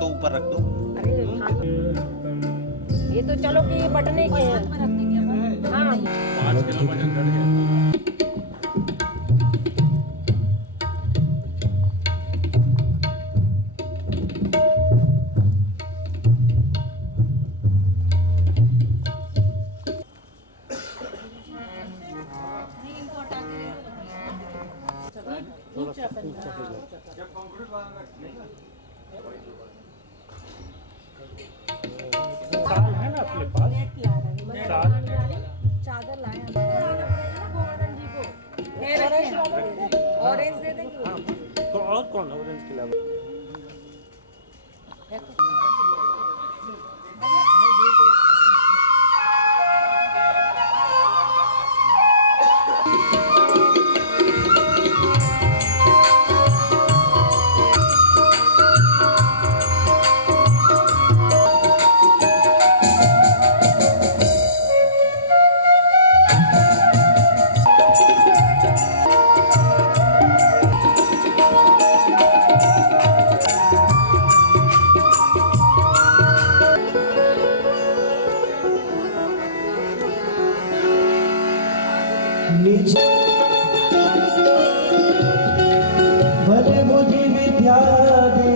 तो ऊपर रख दो। अरे ये तो चलो कि बटने के हैं। हाँ 5 किलो वजन घट गया। साल है ना अपने पास, साल चादर लाए ऑरेंज दे देंगे। तो और कौन ऑरेंज के अलावा? भले मुझे विद्या दे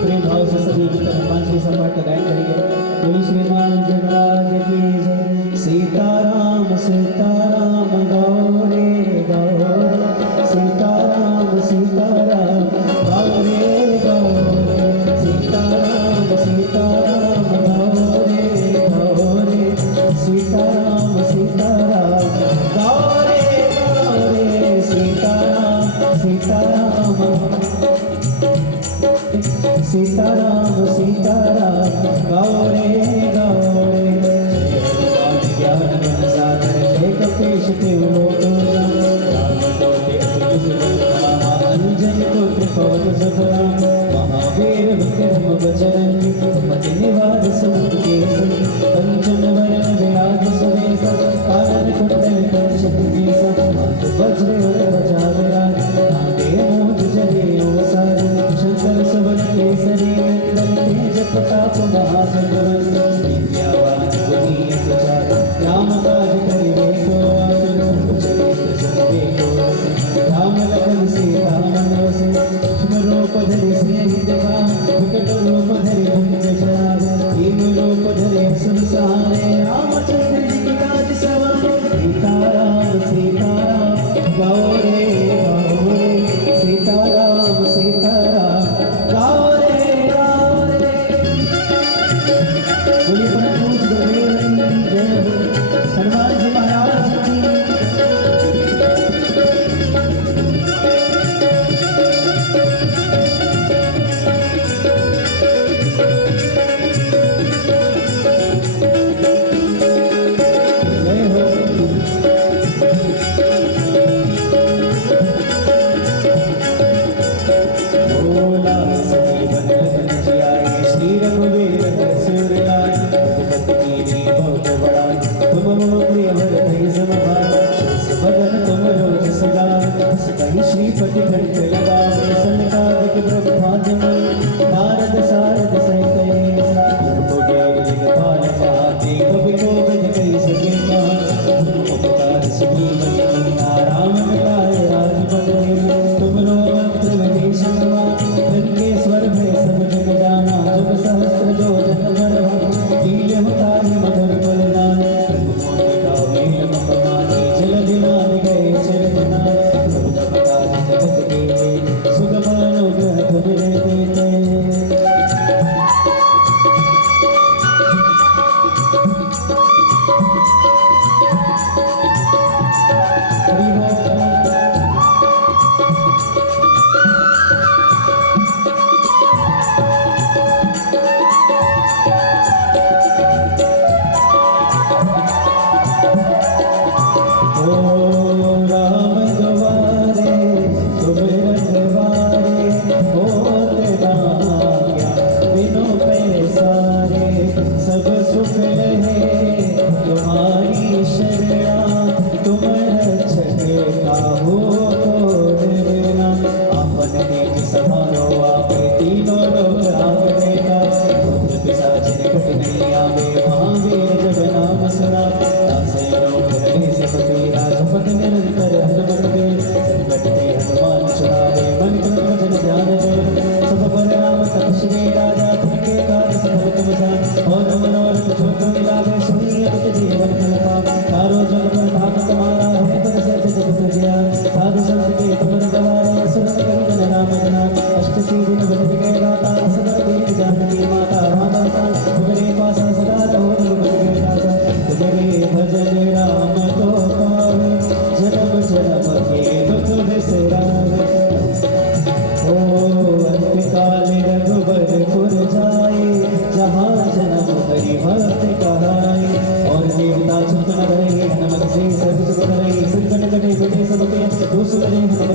प्रेम भाव से सभी की तरफ 5 सपाट गायन करेंगे। बोलो श्री राम जगराज की जय। सीताराम सीताराम गाओ रे गाओ रे, सीताराम सीताराम गाओ रे गाओ रे, सीताराम सीताराम गाओ रे गाओ रे, सीताराम सीताराम गाओ रे गाओ रे, सीताराम सीताराम सीताराम सीताराम गाओ रे गाओ रे। ज्ञान ज्ञान सागर जय कपीश अंजन पुत्र पवन सुतराम, महावीर विक्रम बजरंगी, पति निवार सुमति केसरी, कंचन वरण विराज सुरेश, कानन कुंडल कंचन केसा, हाथ वज्र और ध्वजा विराज, आगे मूंज जनेऊ साज, शंकर सुवन केसरी नंदन, तेज प्रताप महाजगवंदन, विद्यावान गुणी प्रचार, राम काज करिबे को आतुर, चरित्र सुनिबे को रसिक, राम लखन सीता मन बसे, सूक्ष्म रूप धरि सियहि दिखावा, विकट रूप धरि भुजग जरावा, दीन रूप धरि असुर सहारे, रामचंद्र जी की काज सवारे। सीताराम सीताराम गाओ रे गाओ रे, सीताराम सीताराम गाओ रे गाओ रे। बोलिए प्रभु गुरुदेव की जय हो, हनुमान जी महाराज की जय हो। बोला सजीवन लखन जियाए, श्री रघुवीर सुर लाए, रघुपति कीन्ही बहुत बड़ाई, तुम मम प्रिय भरत समभाई, शिष बदन तुम रोज सगाई, सतहि श्रीपति कंठ लगाए, सनकादिक ब्रह्मादि मुनि, नारद सारद सहित ऐसा, रघुबीर जगपाल चाहते, कवि कोविद कहि सके कहां, तुम उपकार सुग्रीव कीन्हा, राम मिलाए राजपद दीन्हा, तुमरो मंत्र विभीषण माना, लंकेश्वर भय सब जग जाना, जुग सहस्त्र जो जन गणना, लील्य ताहि मधुर फल दाना, रघुमूर्ति मेल मुखमाही, जल दिलान गए चरण नाहि, प्रभु काज जगत के सुगम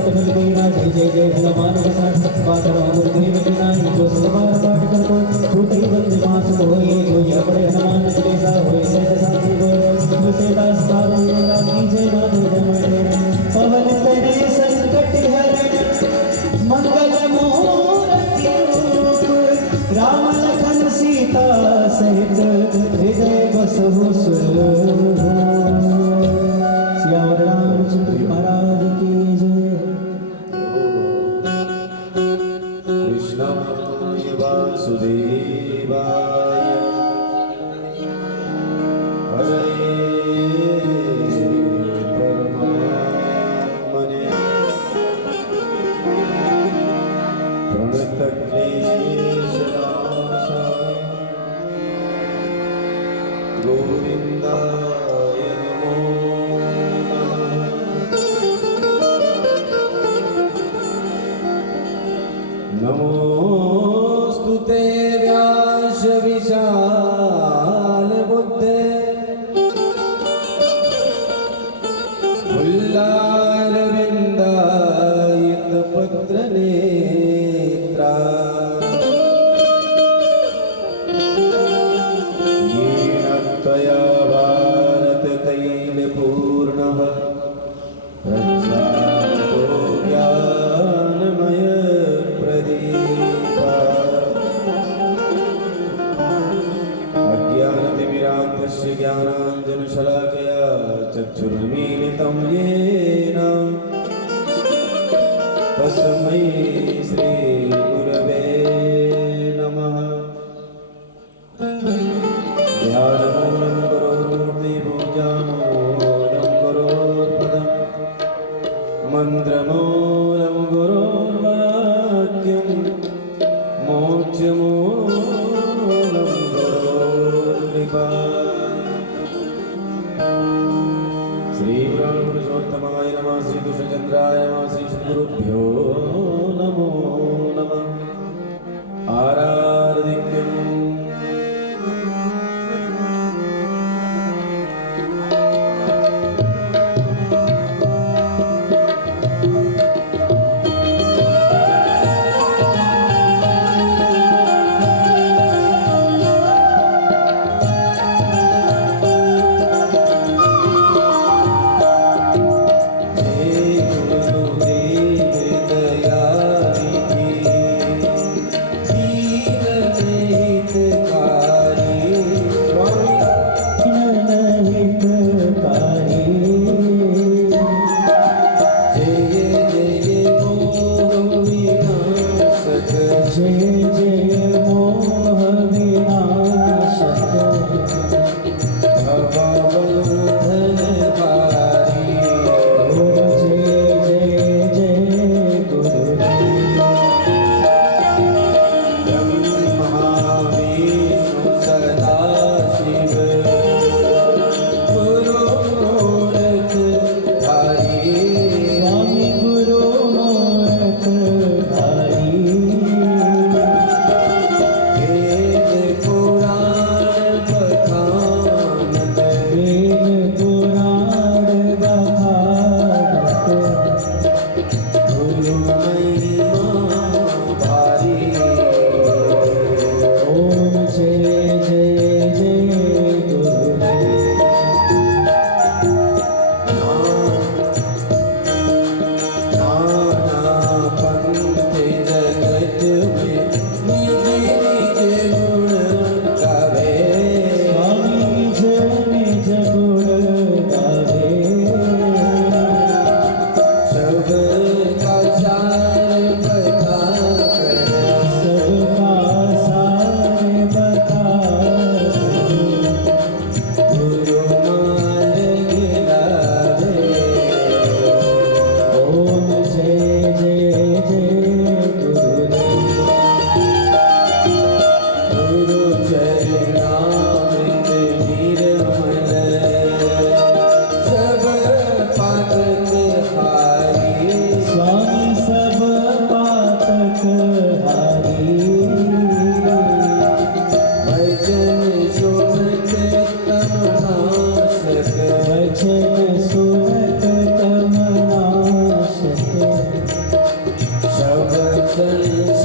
पार्वत बल देना जय जय जय हनुमान प्रसाद पातरा गुरुदेव की नाई जो सवार पाठ कर को टूटी बंद मास होए जो यह बड़े हनुमान जैसा होए सहज साथी होए मुझे दास पावन मेरा कीजे नाथ जमते पवन तेरे संकट हरण मंगल मूर्ति रूप राम लखन सीता सहित हृदय बसहु सुर सियावर रामचंद्र महाराज की जय। कृष्णाय वासुदेवाय हरे परमात्मने प्रणतक्लेशनाशाय गोविन्दाय नमो नमोऽस्तु ते व्यास विशाल बुद्धे फुल्लारविन्दायित पत्र नेत्रा येन त्वया भारत तैलपूर्णः प्रज्वालितो ज्ञानमय प्रदीपः अज्ञानतिमिरान्धस्य ज्ञानाञ्जनशलाकया चक्षुर्मीलितं येन तस्मै श्रीगुरवे नमः। ध्यानमूलं करोर्मूर्तिपूजामूलं करोर्पदम् मन्त्रमूलं गुरोर्वाक्यं मोक्षमूलं गुरोर्कृपा। श्रीपुराणपुरुषोत्तमाय नमः श्रीकृष्णचन्द्राय नमः श्रीसद्गुरुभ्यो नमो नमः। आराधिक्यम् जय गुरुदेव हृदय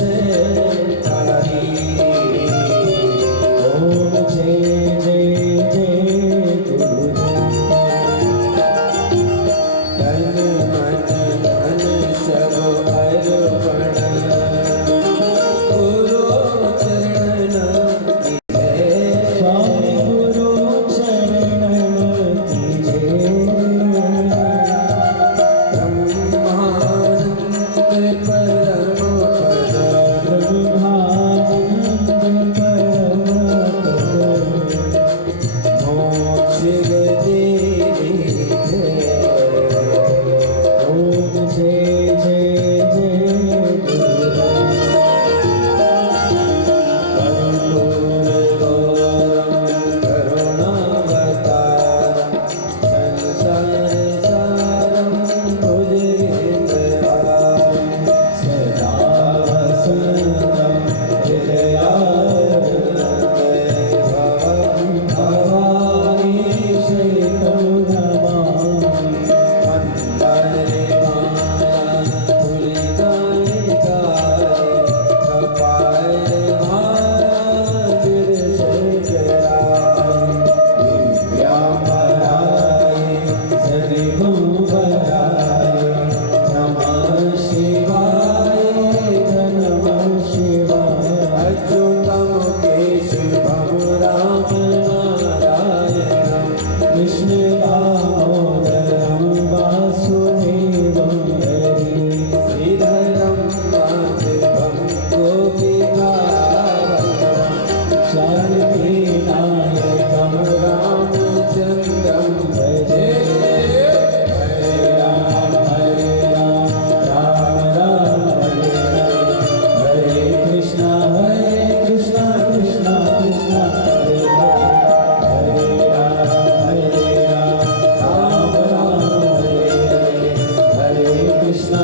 संशयकारी ओम जय जय जय गुरुदेव तन मन धन सब अर्पण गुरु चरण की जय स्वामी गुरु चरण की जय ब्रह्मानंद परम पद ब्रह्मानंद परम मोक्ष गति निधे ओम जय जय जय गुरुदेव करुणावतारं संसारसारं भुजगेन्द्रहारं सदा वसन्तं हृदयारविन्दे भवानी शैतं नमामि मन्दरे माला कपाय दिव्याम्बराय सदिगुम्बराय नमः शिवाय नमः शिवाय अच्युतं केशवं राम नारायणं कृष्ण दामोदरं वासुदेवं हरि श्रीधरं माधवं गोपिकावल्लभं जानकी नायकं रामचन्द्रं भजे हरे राम राम राम हरे हरे कृष्ण कृष्ण कृष्ण हरे हरे राम राम हरे हरे कृष्ण कृष्ण कृष्ण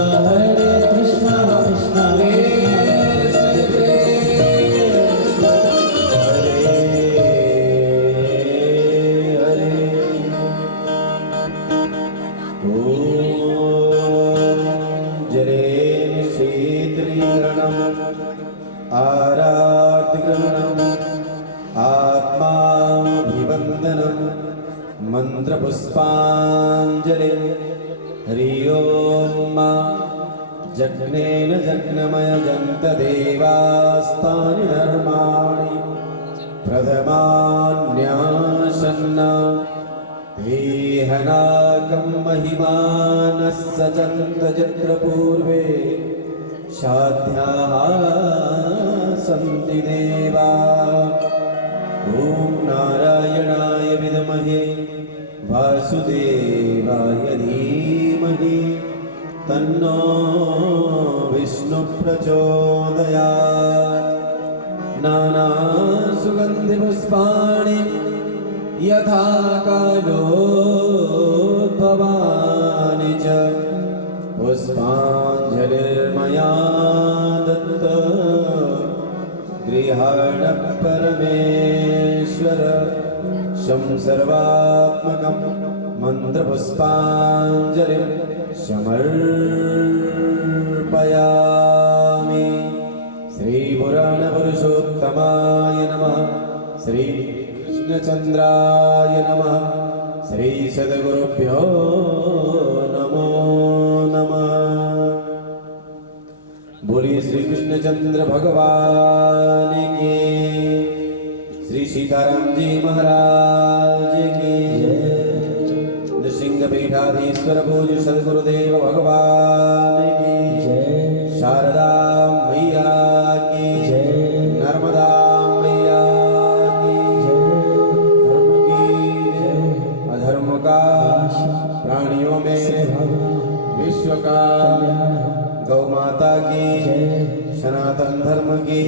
मंत्रपुष्पांजलि हरि ओम जग्नेन जग्नमय जन्त देवास्तानि धर्माणि प्रथमान्यासन्न देहनाकं महिमानः सचन्त चित्रपूर्वे साध्याः सन्ति देवा ॐ नारायणाय विद्महे वासुदेवाय धीमहि तन्नो विष्णु प्रचोदयात् नानासुगन्धिपुष्पाणि यथा कालोद्भवानि च पुष्पाञ्जलिर्मया दत्त गृहाण परमेश्वर शं सर्वात्मकं मन्त्रपुष्पाञ्जलिं समर्पयामि श्रीपुराणपुरुषोत्तमाय नमः श्रीकृष्णचन्द्राय नमः श्रीसद्गुरुभ्यो नमो नमः बोलिए श्री कृष्णचंद्र भगवान की श्री सीताराम जी महाराज की नृसिंह पीठाधीश्वर पूज्य सद्गुरुदेव भगवान की शारदा मैया की नर्मदा मैया की धर्म की अधर्म का प्राणियों में विश्व का गौ माता की सनातन धर्म की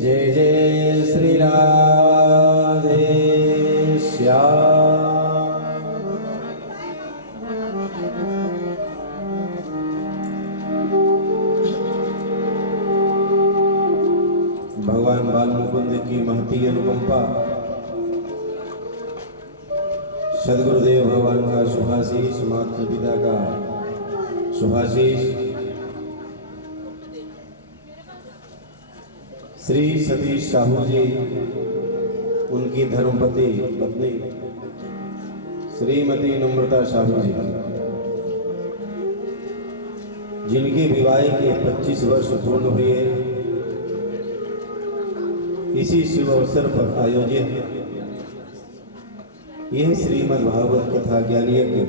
जय जय श्री राधे श्याम। भगवान बाल मुकुंद की महती अनुकंपा, सदगुरुदेव भगवान का शुभाशीष, माता पिता का शुभाशीष श्री सतीश साहू जी, उनकी धर्मपति पत्नी श्रीमती नम्रता साहू जी, जिनके विवाह के 25 वर्ष पूर्ण हुए, इसी शुभ अवसर पर आयोजित यह श्रीमद् भागवत कथा ज्ञान यज्ञ,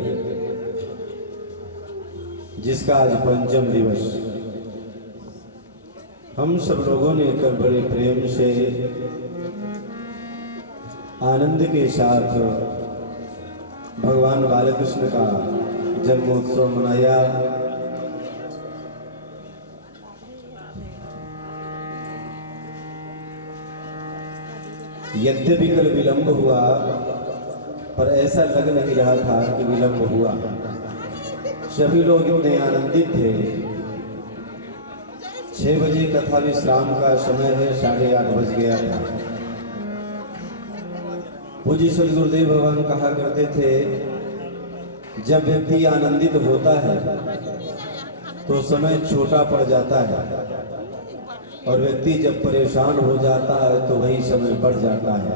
जिसका आज पंचम दिवस, हम सब लोगों ने कल बड़े प्रेम से आनंद के साथ भगवान बालकृष्ण का जन्मोत्सव मनाया। यद्यपि कल विलंब हुआ, पर ऐसा लग नहीं रहा था कि विलंब हुआ। सभी लोग इतने आनंदित थे। 6 बजे कथा विश्राम का समय है, 8:30 बज गया था। पूज्य श्री गुरुदेव भगवान कहा करते थे, जब व्यक्ति आनंदित होता है तो समय छोटा पड़ जाता है, और व्यक्ति जब परेशान हो जाता है तो वही समय बढ़ जाता है,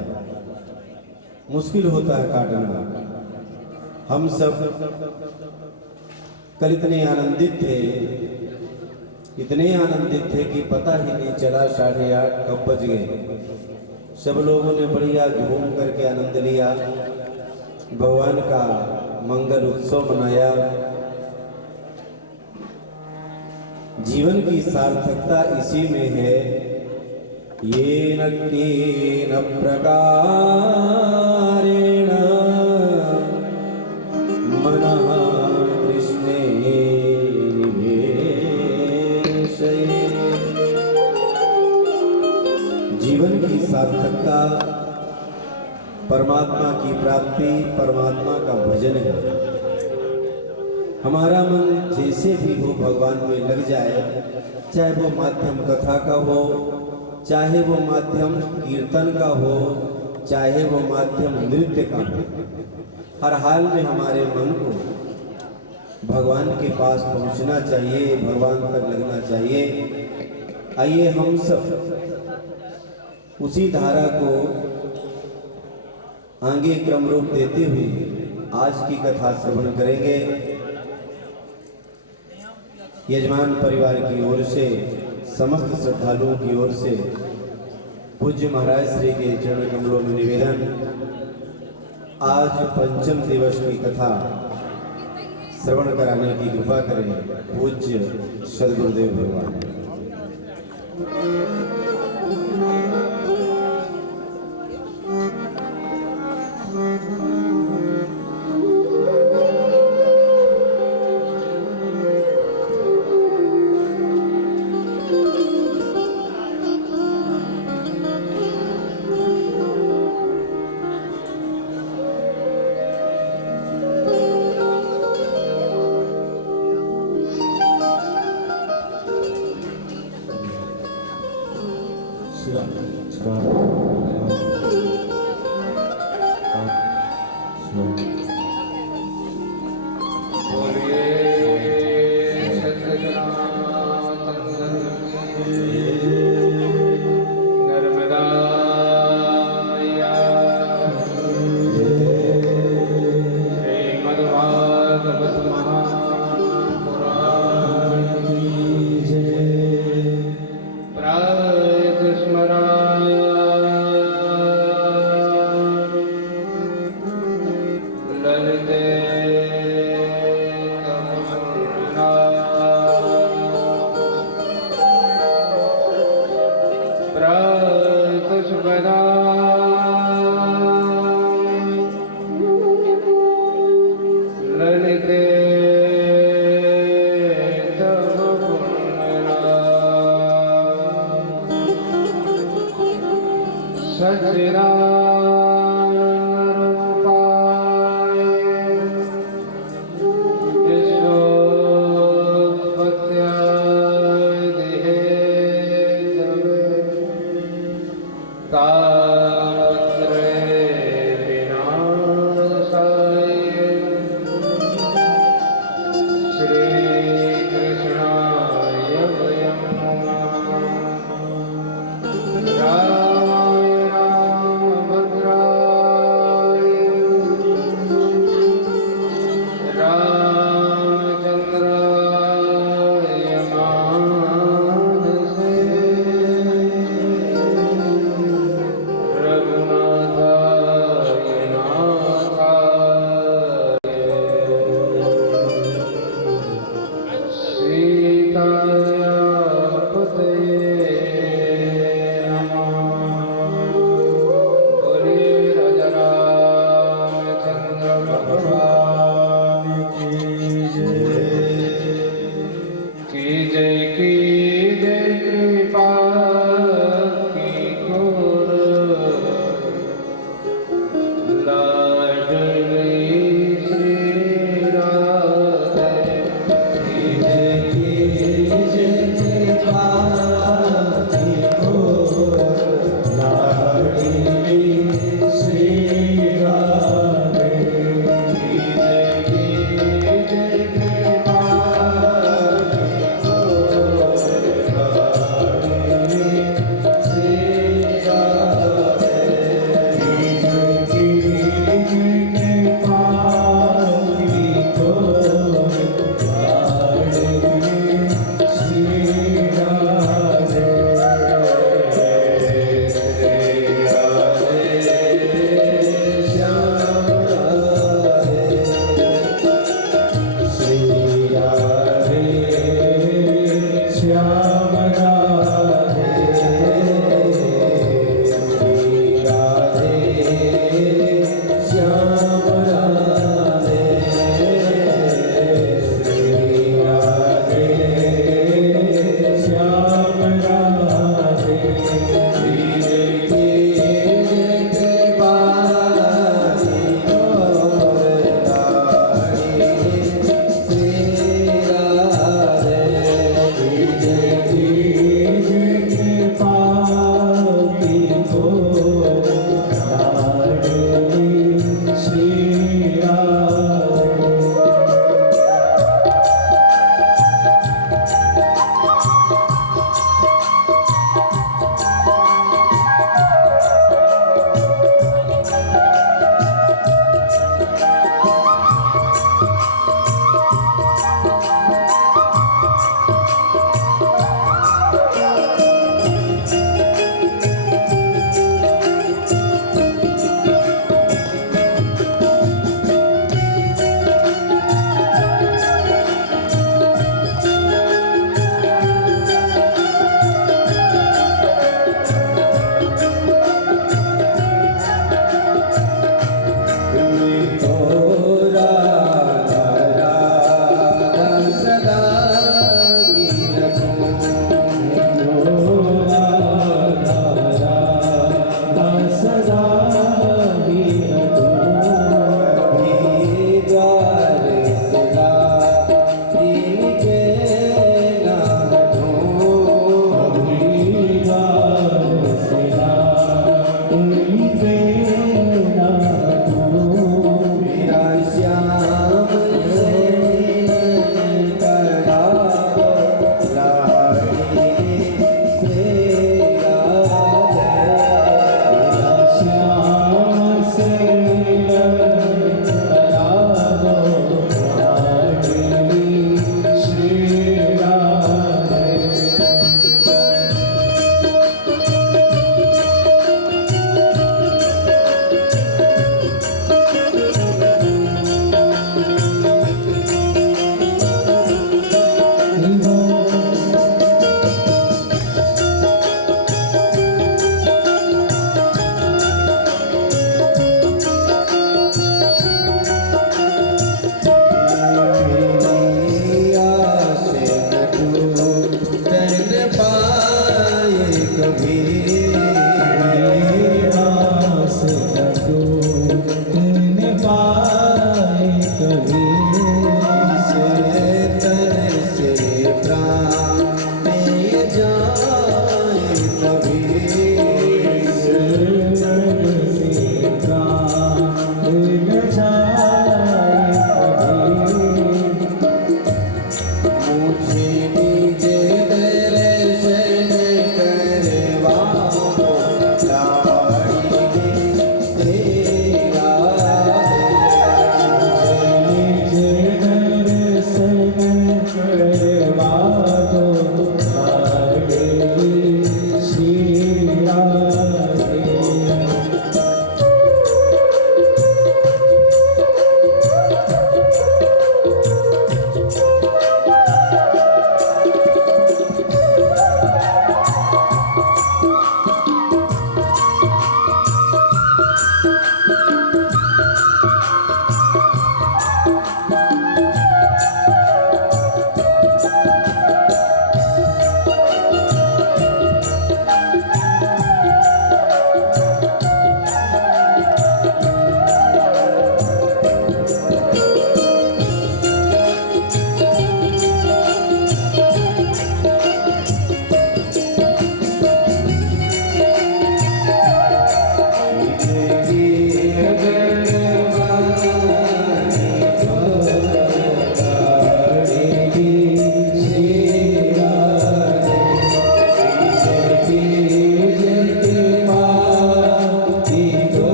मुश्किल होता है काटना। हम सब कल इतने आनंदित थे, इतने आनंदित थे कि पता ही नहीं चला 8:30 कब बज गए। सब लोगों ने बढ़िया घूम करके आनंद लिया, भगवान का मंगल उत्सव मनाया। जीवन की सार्थकता इसी में है, ये न केन प्रकारेण मनः कृष्णे निवेशये। जीवन की सार्थकता परमात्मा की प्राप्ति, परमात्मा का भजन है। हमारा मन जैसे भी हो भगवान में लग जाए, चाहे वो माध्यम कथा का हो, चाहे वो माध्यम कीर्तन का हो, चाहे वो माध्यम नृत्य का हो, हर हाल में हमारे मन को भगवान के पास पहुंचना चाहिए, भगवान तक लगना चाहिए। आइए हम सब उसी धारा को आगे क्रम रूप देते हुए आज की कथा श्रवण करेंगे। यजमान परिवार की ओर से, समस्त श्रद्धालुओं की ओर से पूज्य महाराज श्री के चरण कमलों में निवेदन, आज पंचम दिवस की कथा श्रवण कराने की कृपा करें पूज्य सद्गुरुदेव भगवान।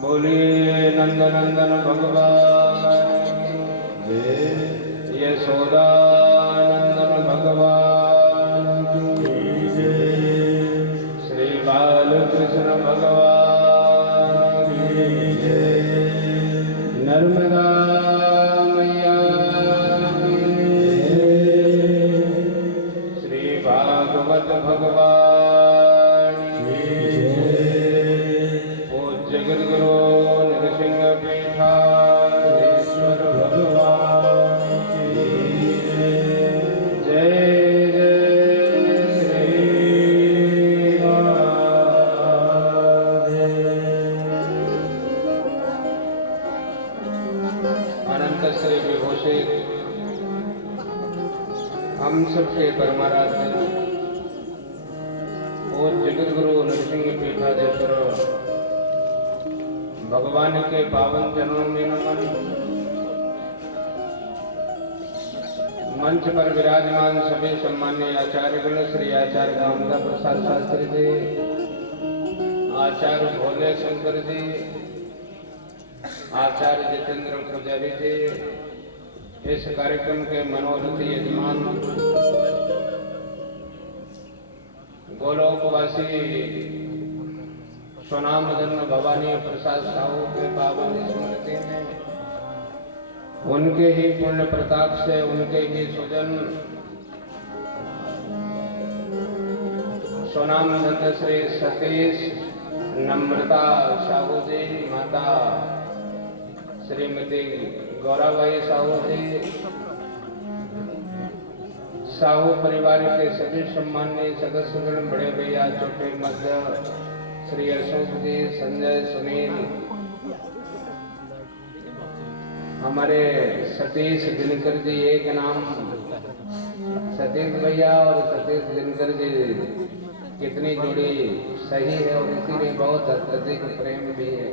बोलिए नंदनंदन भगवान यशोदानंदन भगवान श्री बालकृष्ण भगवान नर्मदा मैया श्री भागवत भगवान पूज्य गुरु नरसिंह पीठाधीश्वर भगवान जय जय श्री राधे। अनंत श्री विभूषित हम सबके परमाराध्य और जगत गुरु नरसिंह पीठाधीश्वर भगवान के पावन चरणों में नमन। मंच पर विराजमान सभी सम्मान्य आचार्यगण श्री आचार्य कामदा प्रसाद शास्त्री जी, आचार्य भोले शंकर जी, आचार्य जितेंद्र पुजारी जी, इस कार्यक्रम के मनोरथ यजमान गोलोकवासी स्वनामधन्य भवानी प्रसाद साहू के पावन स्मृति में उनके ही पुण्य प्रताप से उनके ही सुजन स्वनामधन्य श्री सतीश नम्रता साहू जी, माता श्रीमती गौराबाई साहू जी, साहू परिवार के सभी सम्मान्य सदस्यगण, बड़े भैया छोटे मध्य श्री अशोक जी, संजय, सुनील, हमारे सतीश दिनकर जी, एक नाम सतीश भैया और सतीश दिनकर जी कितनी जोड़ी सही है और इसीलिए बहुत अत्यधिक प्रेम भी है।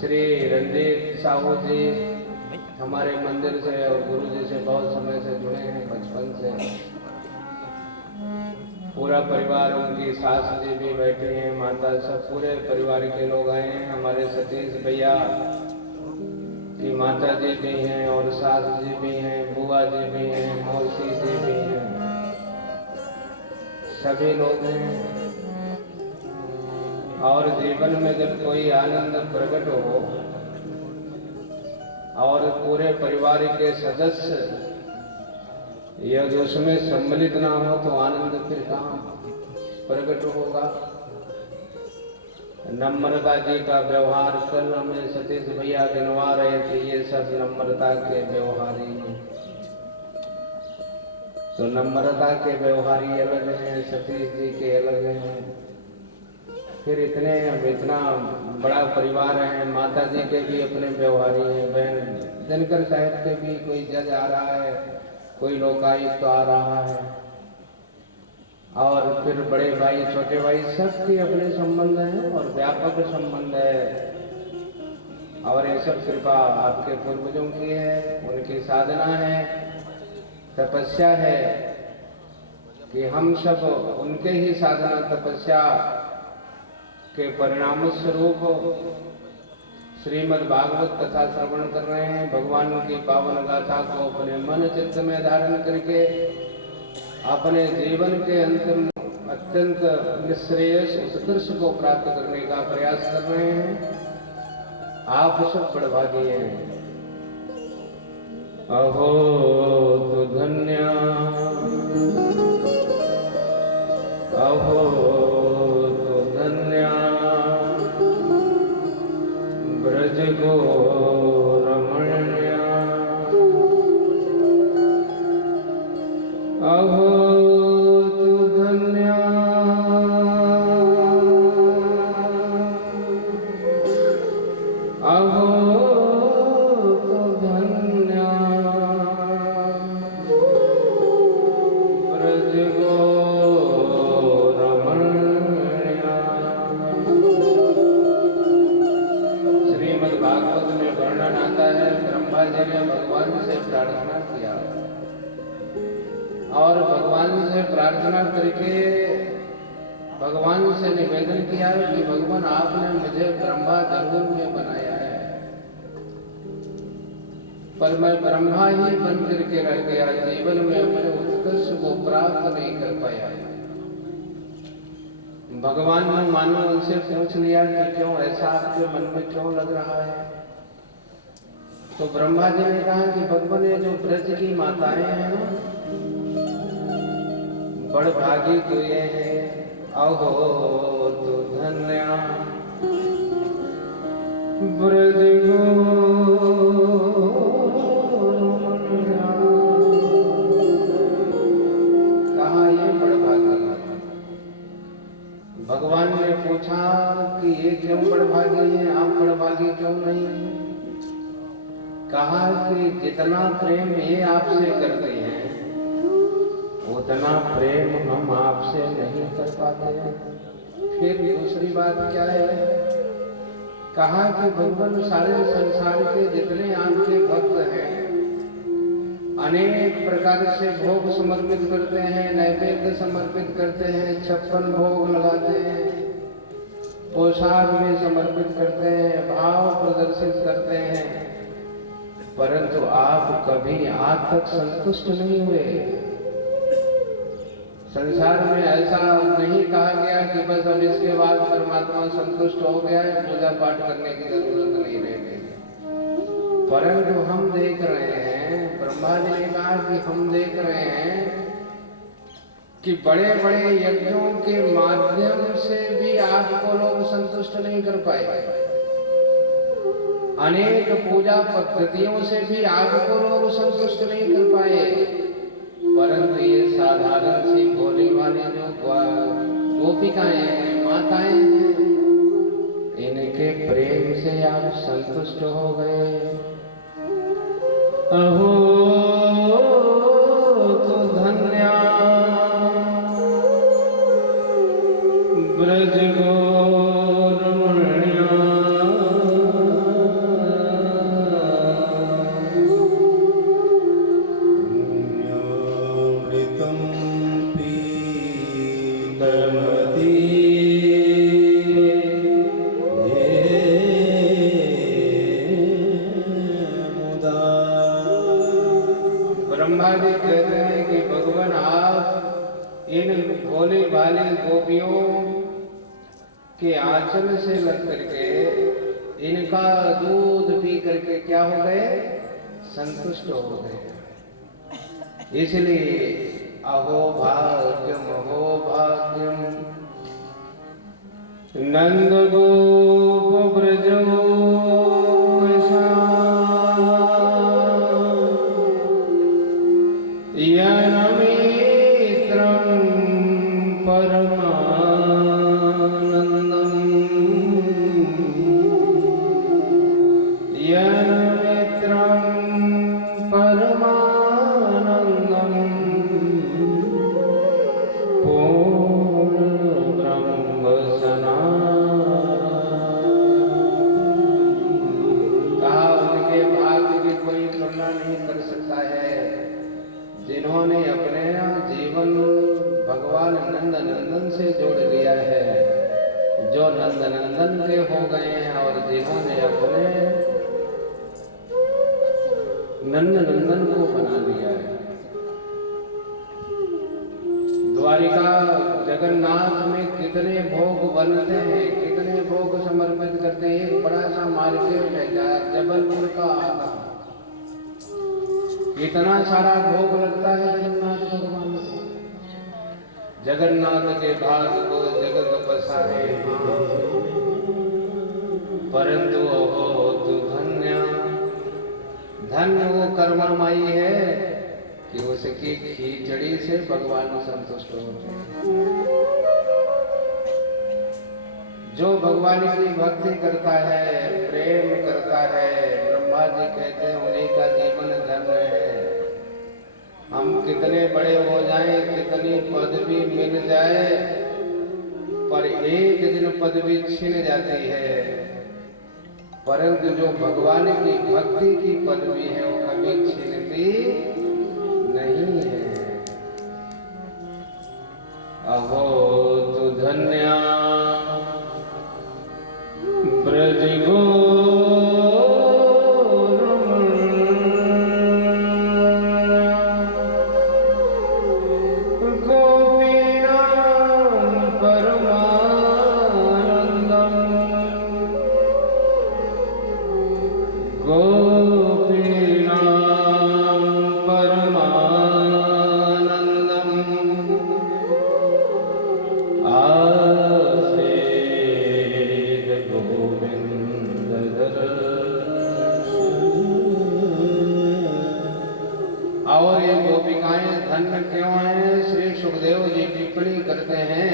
श्री रणजीत साहू जी हमारे मंदिर से और गुरु जी से बहुत समय से जुड़े हैं, बचपन से। पूरा परिवार, उनकी सास जी भी बैठे हैं, माता, सब पूरे परिवार के लोग आए हैं। हमारे सतीश भैया की माता जी भी हैं और सास जी भी हैं, बुआ जी भी हैं, मौसी जी भी हैं, सभी लोग हैं। और जीवन में जब कोई आनंद प्रकट हो और पूरे परिवार के सदस्य यदि उसमें सम्मिलित ना हो तो आनंद फिर कहाँ प्रकट होगा। नम्रता जी का व्यवहार कल हमें सतीश भैया गिनवा रहे थे, ये सब नम्रता के व्यवहारी हैं। तो नम्रता के व्यवहारी अलग हैं, सतीश जी के अलग हैं। फिर इतना बड़ा परिवार है, माता जी के भी अपने व्यवहारी हैं, बहन दिनकर साहब के भी कोई जज आ रहा है, कोई लोकायुक्त आ रहा है, और फिर बड़े भाई छोटे भाई सबके अपने संबंध हैं और व्यापक संबंध है। और ये सब कृपा आपके पूर्वजों की है, उनकी साधना है, तपस्या है कि हम सब उनके ही साधना तपस्या के परिणाम स्वरूप श्रीमद् भागवत कथा श्रवण कर रहे हैं। भगवान की पावन गाथा को अपने मन चित्त में धारण करके अपने जीवन के अंतिम अत्यंत निश्रेयस उत्कर्ष को प्राप्त करने का प्रयास कर रहे हैं। आप सब बड़भागी हैं। अहो तो धन्य, अहो तो धन्य ब्रज गो रमण्य, अहो तु धन्य, अहो तु धन्य ब्रज गो रमण्य। श्रीमद् भागवत में वर्णन आता है, ब्रह्मा जी ने भगवान से प्रार्थना किया और भगवान से प्रार्थना करके भगवान से निवेदन किया कि भगवान आपने मुझे ब्रह्मा जंगल में बनाया है, पर मैं ब्रह्मा ही बन करके रह गया, जीवन में अपने उत्कर्ष को प्राप्त नहीं कर पाया। भगवान ने मानो उनसे पूछ लिया कि क्यों ऐसा आपके मन में क्यों लग रहा है? तो ब्रह्मा जी ने कहा कि भगवान ये जो ब्रज की माताएं हैं ना, बड़ भागी तो ये है, अहो तो धन्य ब्रज कहा ये बड़ भागी। भगवान ने पूछा कि ये क्यों बड़ भागी है, आप बड़ भागी क्यों नहीं? कहा कि जितना प्रेम ये आपसे करते हैं उतना प्रेम हम आपसे नहीं कर पाते हैं। फिर दूसरी बात क्या है? कहा कि भगवान सारे संसार के जितने आपके भक्त हैं अनेक प्रकार से भोग समर्पित करते हैं, नैवेद्य समर्पित करते हैं, 56 भोग लगाते हैं, पोशाक में समर्पित करते हैं, भाव प्रदर्शित करते हैं, परंतु आप कभी आज तक संतुष्ट नहीं हुए। संसार में ऐसा नहीं कहा गया कि बस अब इसके बाद परमात्मा संतुष्ट हो गया है, पूजा पाठ करने की जरूरत नहीं रह गई। परंतु हम देख रहे हैं, ब्रह्मा जी ने कहा कि हम देख रहे हैं कि बड़े बड़े यज्ञों के माध्यम से भी आपको लोग संतुष्ट नहीं कर पाए, अनेक पूजा पद्धतियों से भी आपको लोग संतुष्ट नहीं कर पाए, परंतु ये साधारण सी भोली वाली जो गोपिकाएं हैं, माताएं हैं, इनके प्रेम से आप संतुष्ट हो गए। अहो तो धन्य ब्रज ब्रह्मा जी कहते हैं कि भगवान आप इन भोली भाली गोपियों के आंचल से लग करके इनका दूध पी करके क्या हो गए? संतुष्ट हो गए। इसलिए अहो भाग्यम नंद गोप ब्रजो जिन्होंने अपने जीवन भगवान नंद नंदन से जोड़ लिया है, जो नंद नंदन के हो गए हैं और जिन्होंने अपने नंद नंदन को बना लिया है। द्वारिका जगन्नाथ में कितने भोग बनते हैं, कितने भोग समर्पित करते हैं। एक बड़ा सा मार्केट है जबलपुर का, इतना सारा भोग लगता है जगन्नाथ भगवान को। जगन्नाथ के भाग को जगत बसाए, परंतु हो तू धन्य धन्य वो कर्ममाई है कि उसकी खिचड़ी से भगवान संतुष्ट होते हैं। जो भगवान की भक्ति करता है, प्रेम करता है, ब्रह्मा जी कहते हैं उन्हीं का जीवन धन्य है। हम कितने बड़े हो जाएं, कितनी पदवी मिल जाए, पर एक दिन पदवी छिन जाती है, परंतु जो भगवान की भक्ति की पदवी है वो कभी छिनती नहीं है। अहो तुझ धन्या ब्रज करते हैं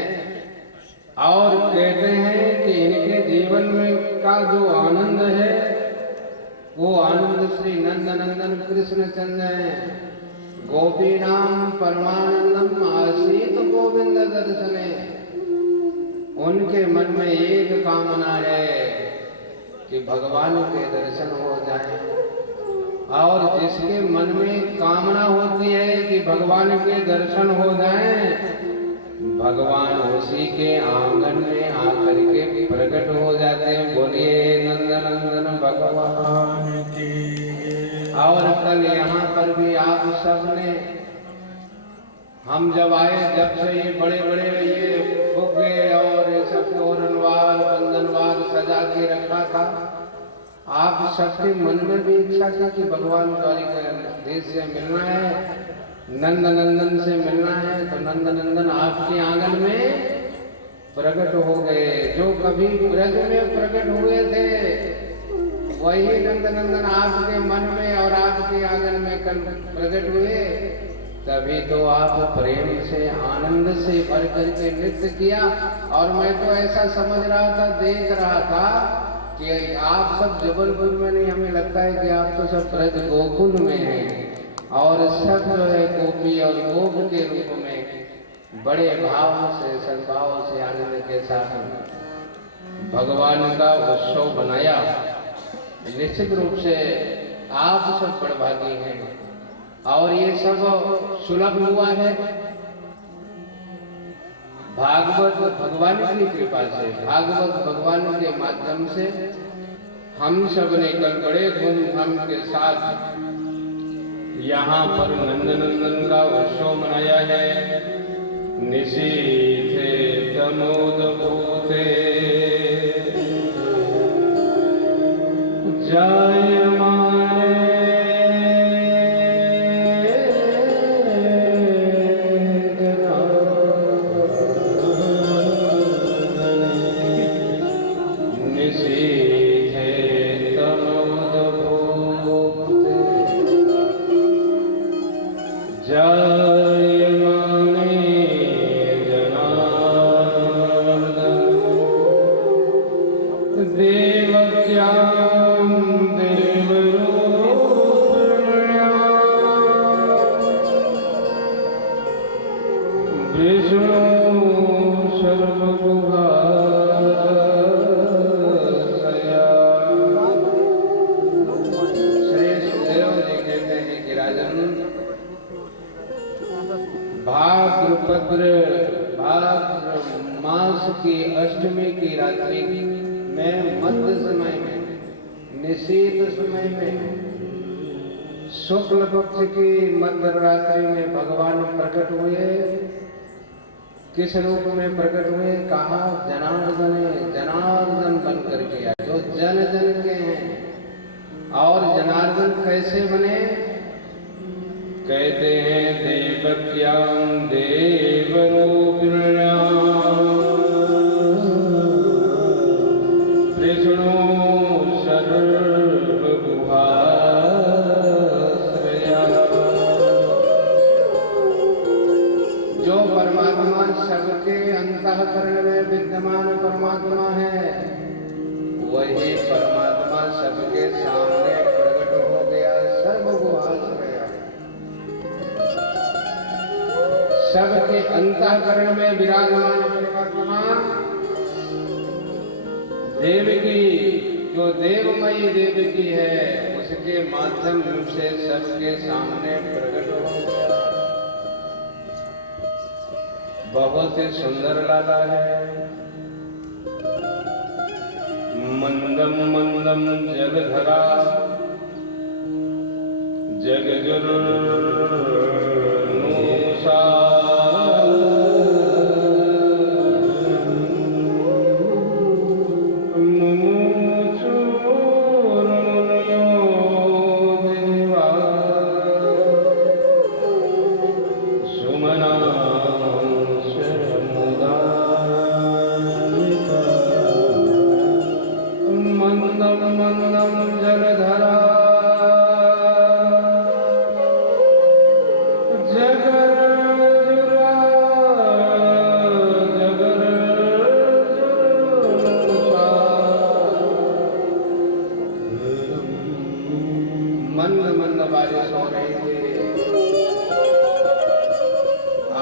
और कहते हैं कि इनके जीवन में का जो आनंद है वो आनंद श्री नंदनंदन कृष्ण चंद्र है। गोपी नाम परमानंदम आसीत गोविंद दर्शने। उनके मन में एक कामना है कि भगवान के दर्शन हो जाए, और जिसके मन में कामना होती है कि भगवान के दर्शन हो जाए, भगवान उसी के आंगन में आकर के प्रकट हो जाते हैं। बोलिए नंदनंदन भगवान की। और कल यहाँ पर भी आप सबने, हम जब आए जब से ये बड़े बड़े ये फुग्गे और ये सब तोरणवार बंधनवार सजा के रखा था। आप सबके मन में भी इच्छा थी कि भगवान द्वारिकाधीश से मिलना है, नंदनंदन से मिलना है। तो नंदनंदन आपके आंगन में प्रकट हो गए। जो कभी ब्रज में प्रकट हुए थे वही नंदनंदन आपके मन में और आपके आंगन में कल प्रकट हुए। तभी तो आप प्रेम से आनंद से भर करके नृत्य किया। और मैं तो ऐसा समझ रहा था, देख रहा था कि आप सब जबलपुर में नहीं, हमें लगता है कि आप तो सब ब्रज गोकुल में हैं और सब जो है गोपी और गोप के रूप में बड़े भाव से सद्भाव से आनंद के साथ भगवान का उत्सव बनाया। निश्चित रूप से आप सब बड़भागी हैं और ये सब सुलभ हुआ है भागवत भगवान की कृपा से। भागवत भगवान के माध्यम से हम सब ने कल बड़े धूमधाम के साथ यहाँ पर नंदनंदन का उत्सव मनाया है। निशीथे तमोदभूते जायमाने निशीथे तमोदभूते जायमाने जनार्दन देवक्यां देवरूपिण्यां विष्णु सर्वगुहाशया। श्री सुखदेव जी कहते हैं कि राजन, भाद्रपद मास की अष्टमी की रात्रि में मध्य समय में निशीत समय में शुक्ल पक्ष की मध्य रात्रि में भगवान प्रकट हुए। किस रूप में प्रकट हुए? कहा जनार्दन, जनार्दन बन करके आए, जो जन जन के हैं। और जनार्दन कैसे बने? कहते हैं देवक्यां देवरूपिण्यां विष्णु सर्वगुहाश्रया। जो परमात्मा सबके अंतःकरण में विद्यमान परमात्मा है, वही परमात्मा सबके सामने प्रकट हो गया। सर्वगुहाश्रया, सबके अंतःकरण में विराजमान परमात्मा देवकी, जो देवमयी देवकी है, उसके माध्यम से सबके सामने प्रकट हो गया। बहुत ही सुंदर लाला है। मंदम मंदम जलधरा जगजुर्नूसा मंदम मंदम जलधरा जगजुरा जगजुर्नूसा मंद मंद बारिश हो रही थी।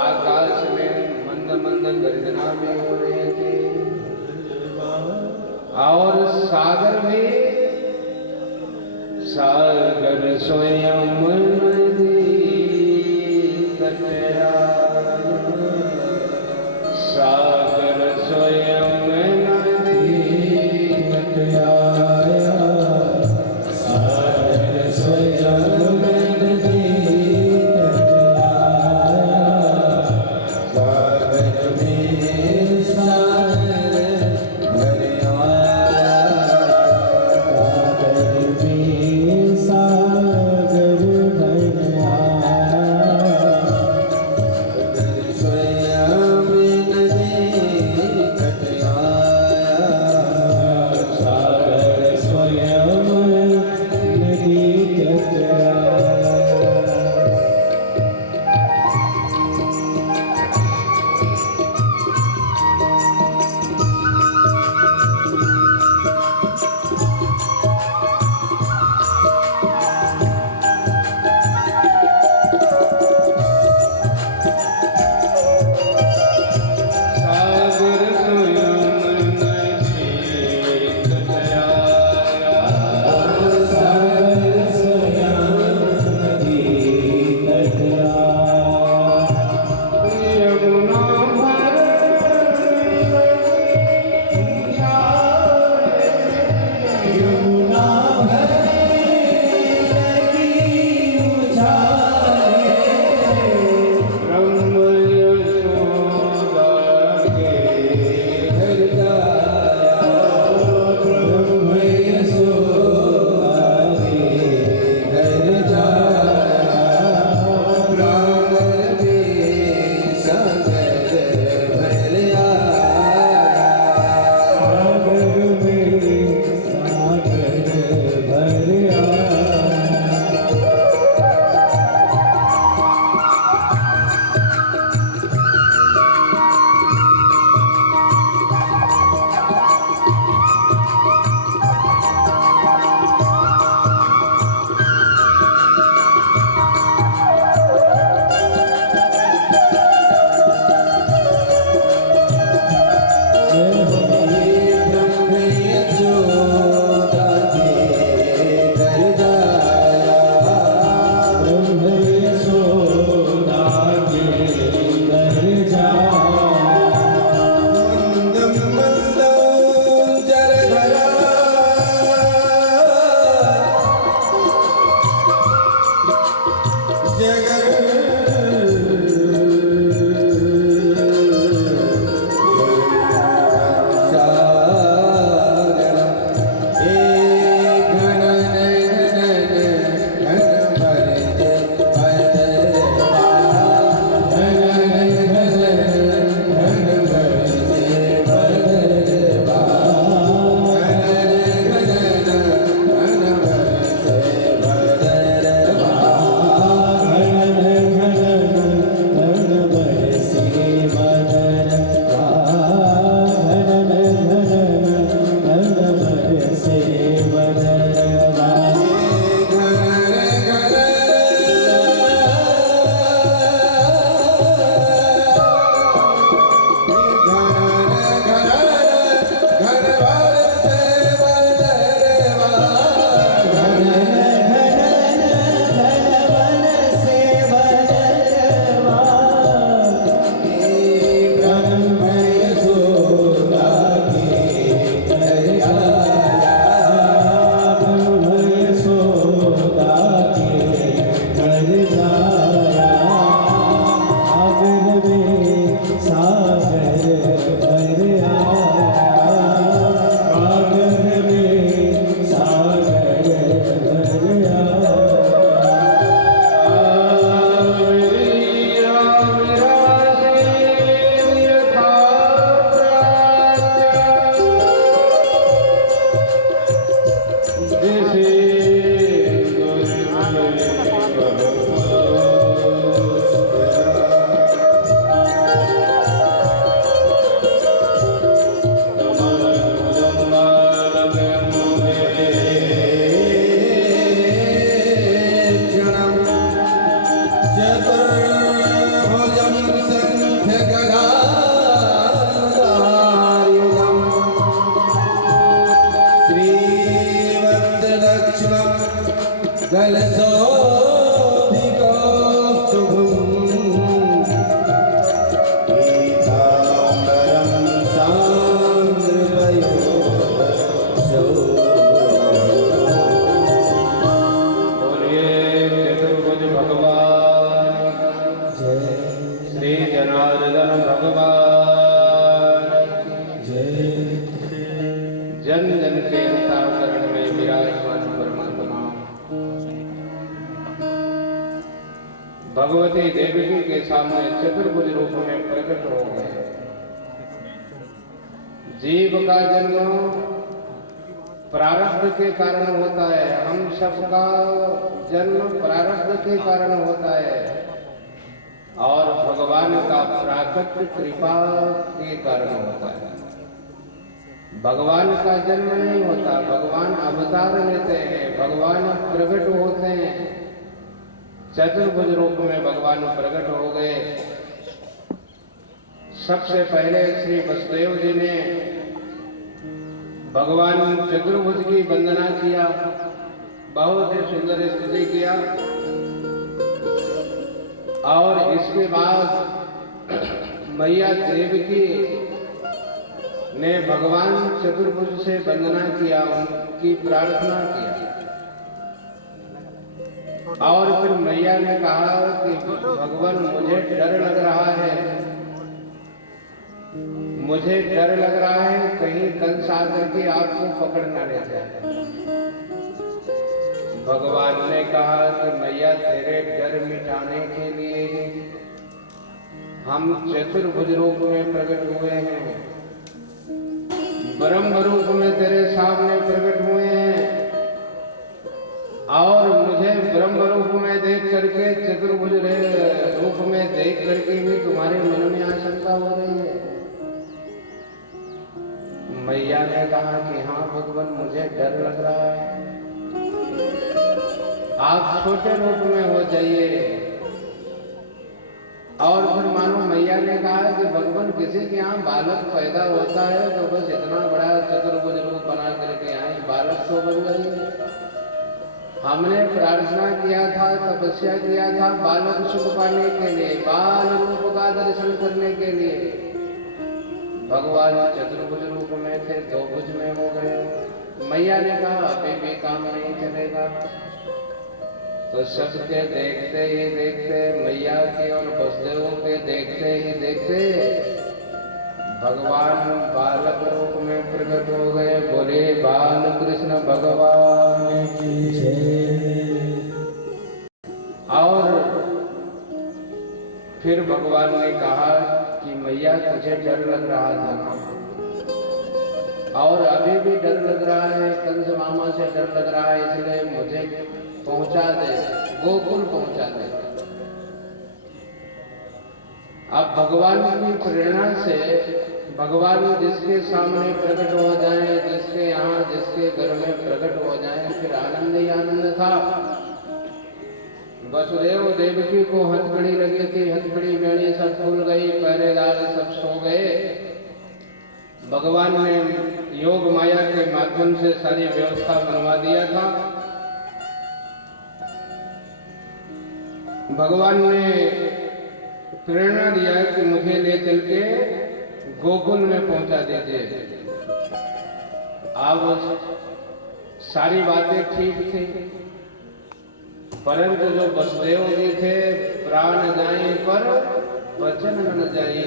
आकाश में मंद मंद गर्जना भी हो रही थी और सागर में सागर स्वयं नदी तट आया। सागर स्वयं नदी तट आया। सागर स्वयं नदी तट आया। सागर में सागर भर आया। सागर में सागर जन जन के अंतःकरण में विराजमान परमात्मा भगवती देवकी के सामने चतुर्भुज रूप में प्रकट हो गए। जीव का जन्म प्रारब्ध के कारण होता है, हम सबका जन्म प्रारब्ध के कारण होता है और भगवान का प्राकृतिक कृपा के कारण होता है। भगवान का जन्म नहीं होता, भगवान अवतार लेते हैं, भगवान प्रकट होते हैं। चतुर्भुज रूप में भगवान प्रकट हो गए। सबसे पहले श्री वसुदेव जी ने भगवान चतुर्भुज की वंदना किया, बहुत ही सुंदर स्तुति किया और इसके बाद मैया देवकी ने भगवान चतुर्भुज से वंदना किया, उनकी प्रार्थना किया और फिर मैया ने कहा कि भगवान मुझे डर लग रहा है, मुझे डर लग रहा है कहीं कंस आकर के आपको पकड़ न ले जाए। भगवान ने कहा कि मैया तेरे डर मिटाने के लिए हम चतुर्भुज रूप में प्रकट हुए हैं, ब्रह्म रूप में तेरे सामने प्रकट हुए हैं और मुझे ब्रह्म रूप में देख करके चतुर्भुज रूप में देख करके भी तुम्हारे मन में आशंका हो रही है। मैया ने कहा कि हाँ भगवान मुझे डर लग रहा है, आप छोटे रूप में हो जाइए। और फिर मानो मैया ने कहा कि भगवान किसी के यहाँ बालक पैदा होता है तो बस इतना बड़ा चतुर्भुज रूप बना करके यहाँ बालक तो बन गई। हमने प्रार्थना किया था, तपस्या किया था बालक सुख पाने के लिए, बाल रूप का दर्शन करने के लिए। भगवान चतुर्भुज रूप में थे, दो भुज में हो गए। मैया ने कहा अभी भी काम नहीं चलेगा। तो सबके देखते ही देखते, मैया के और वसुदेव के देखते ही देखते भगवान बालक रूप में प्रकट हो गए। बोले बाल कृष्ण भगवान की जय। और फिर भगवान ने कहा कि मैया तुझे डर लग रहा था और अभी भी डर लग रहा है, कंस मामा से डर लग रहा है, इसलिए मुझे पहुंचा दे, गोकुल पहुंचा दे। अब भगवान की प्रेरणा से भगवान जिसके सामने प्रकट हो जाए, जिसके यहाँ जिसके घर में प्रकट हो जाए, फिर आनंद ही आनंद था। वसुदेव देवकी को हथकड़ी लगी थी, हथकड़ी बेड़ी सब खुल गई, पहरेदार सब सो गए। भगवान ने योग माया के माध्यम से सारी व्यवस्था बनवा दिया था। भगवान ने प्रेरणा दिया कि मुझे ले चल के गोकुल में पहुंचा दीजिए। अब सारी बातें ठीक थी, परंतु जो वसुदेव जी थे, प्राण जाए पर वचन न जाए।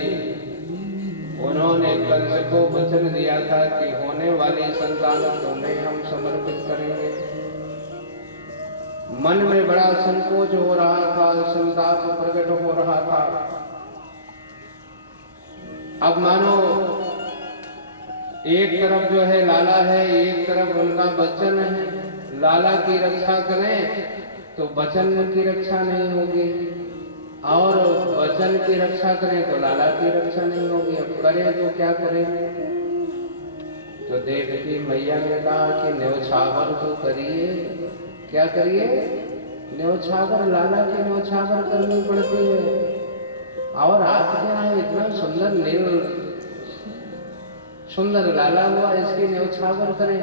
उन्होंने कंस को वचन दिया था कि होने वाली संतान तुम्हें हम समर्पित करेंगे। मन में बड़ा संकोच हो रहा था, संताप प्रकट हो रहा था। अब मानो एक तरफ जो है लाला है, एक तरफ उनका वचन है। लाला की रक्षा करें तो वचन की रक्षा नहीं होगी, और वचन की रक्षा करें तो लाला की रक्षा नहीं होगी। अब करें तो क्या करें? तो देवकी मैया ने कहा कि न्यौछावर तो करिए। क्या करिए? न्यौछावर, लाला की न्यौछावर करनी पड़ती है। और आपके यहाँ इतना सुंदर लाला हुआ, इसकी न्यौछावर करें।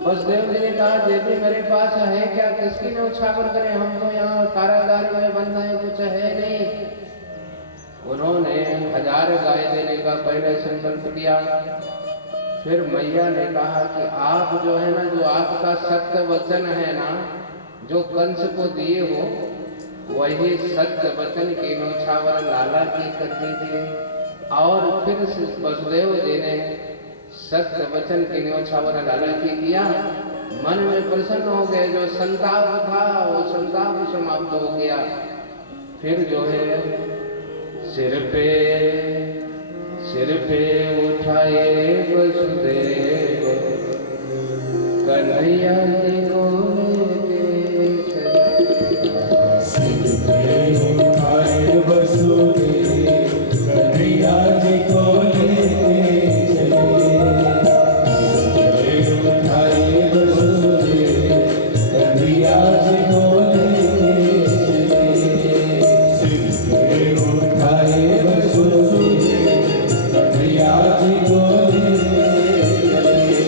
वसुदेव जी ने कहा देवी मेरे पास है क्या, किसकी न्यौछावर करें, हम तो यहाँ कारागार में बंद हैं, कुछ है नहीं। उन्होंने 1000 गाय देने का पहले संकल्प किया। फिर मैया ने कहा कि आप जो है ना, जो आपका सत्य वचन है ना, जो कंस को दिए हो, वही सत्य वचन की न्यौछावर लाला की कर दीजिए। और फिर वसुदेव जी ने सत्य वचन की न्यौछावर लाला की किया। मन में प्रसन्न हो गए, जो संताप था वो संताप समाप्त हो गया। फिर जो है सिर पे उठाए वसुदेव कन्हैया जी को लेके चले। सिर पे उठाए वसुदेव कन्हैया जी को लेके चले। सिर पे उठाए वसुदेव कन्हैया जी को लेके चले। सिर पे उठाए वसुदेव कन्हैया जी को लेके चले।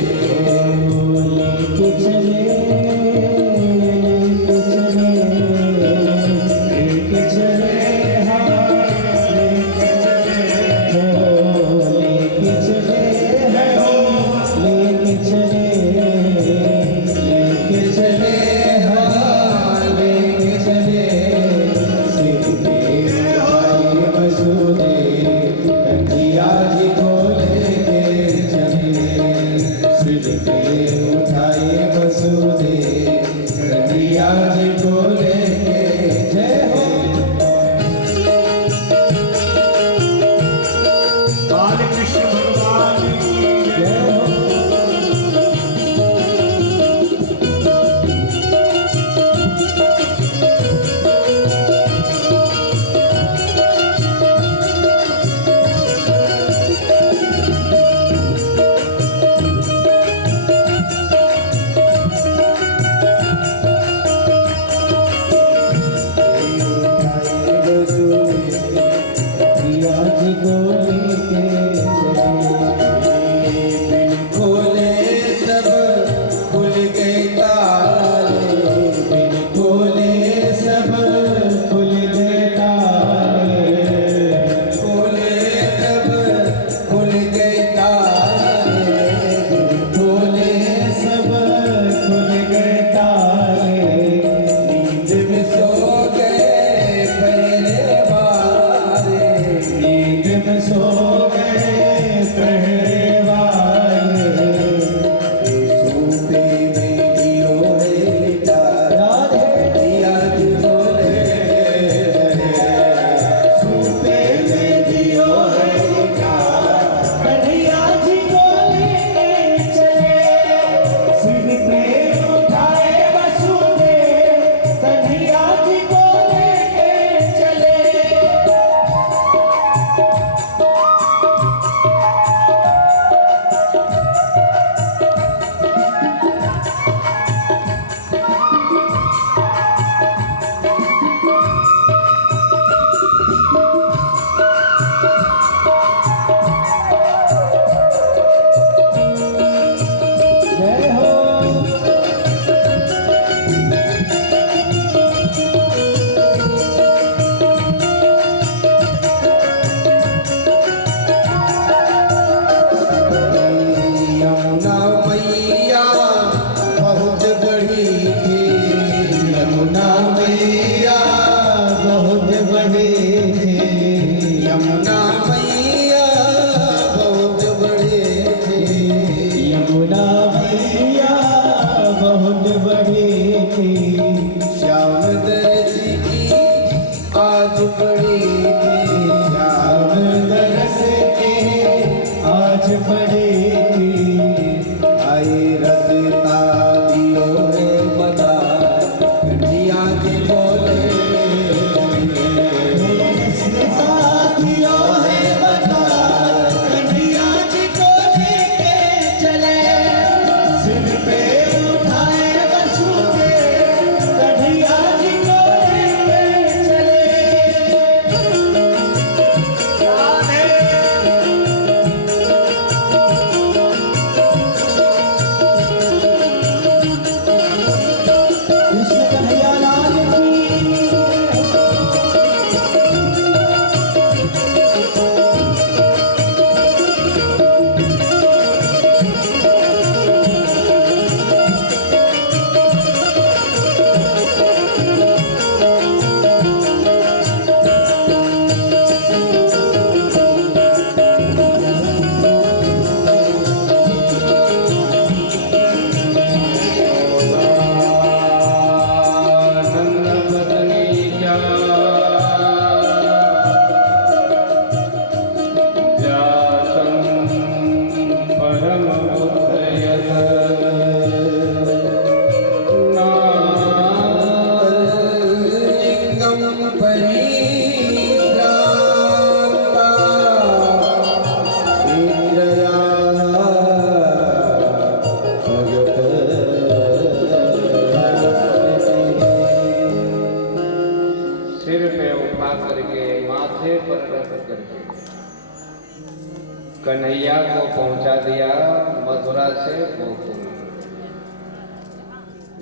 दिया मथुरा से गोकुल,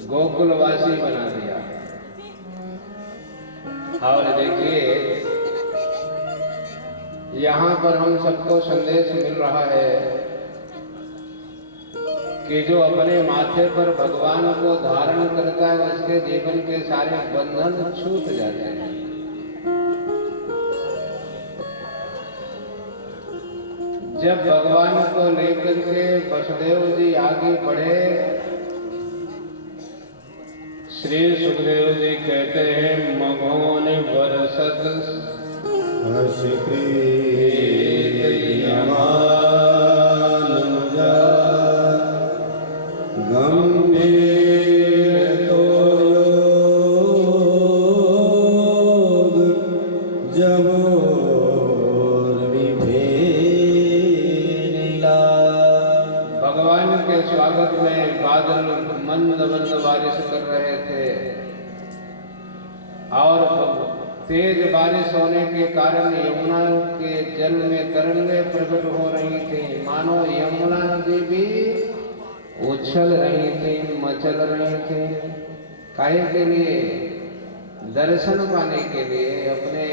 गोकुलवासी बना दिया। और देखिए यहाँ पर हम सबको संदेश मिल रहा है कि जो अपने माथे पर भगवान को धारण करता है उसके जीवन के सारे बंधन छूट जाते हैं। जब भगवान को लेकर के वसुदेव जी आगे बढ़े, श्री सुखदेव जी कहते हैं मघोन वर्षत गंभीर तो योग जब भगवान के स्वागत में बादल मंद मंद बारिश कर रहे थे और तेज बारिश होने के कारण यमुना के जल में तरंगें प्रकट हो रही थी, मानो यमुना नदी भी उछल रही थी, मचल रही थी। काहे के लिए? दर्शन पाने के लिए, अपने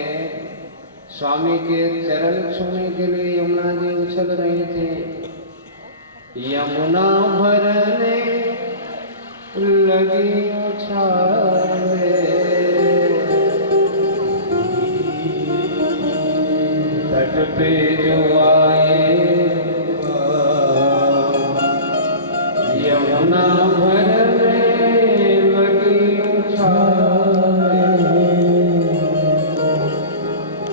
स्वामी के चरण छूने के लिए यमुना जी उछल रही थी। यमुना भरने लगी उछाले, तट पे जो आए यमुना भरने लगी उछाले,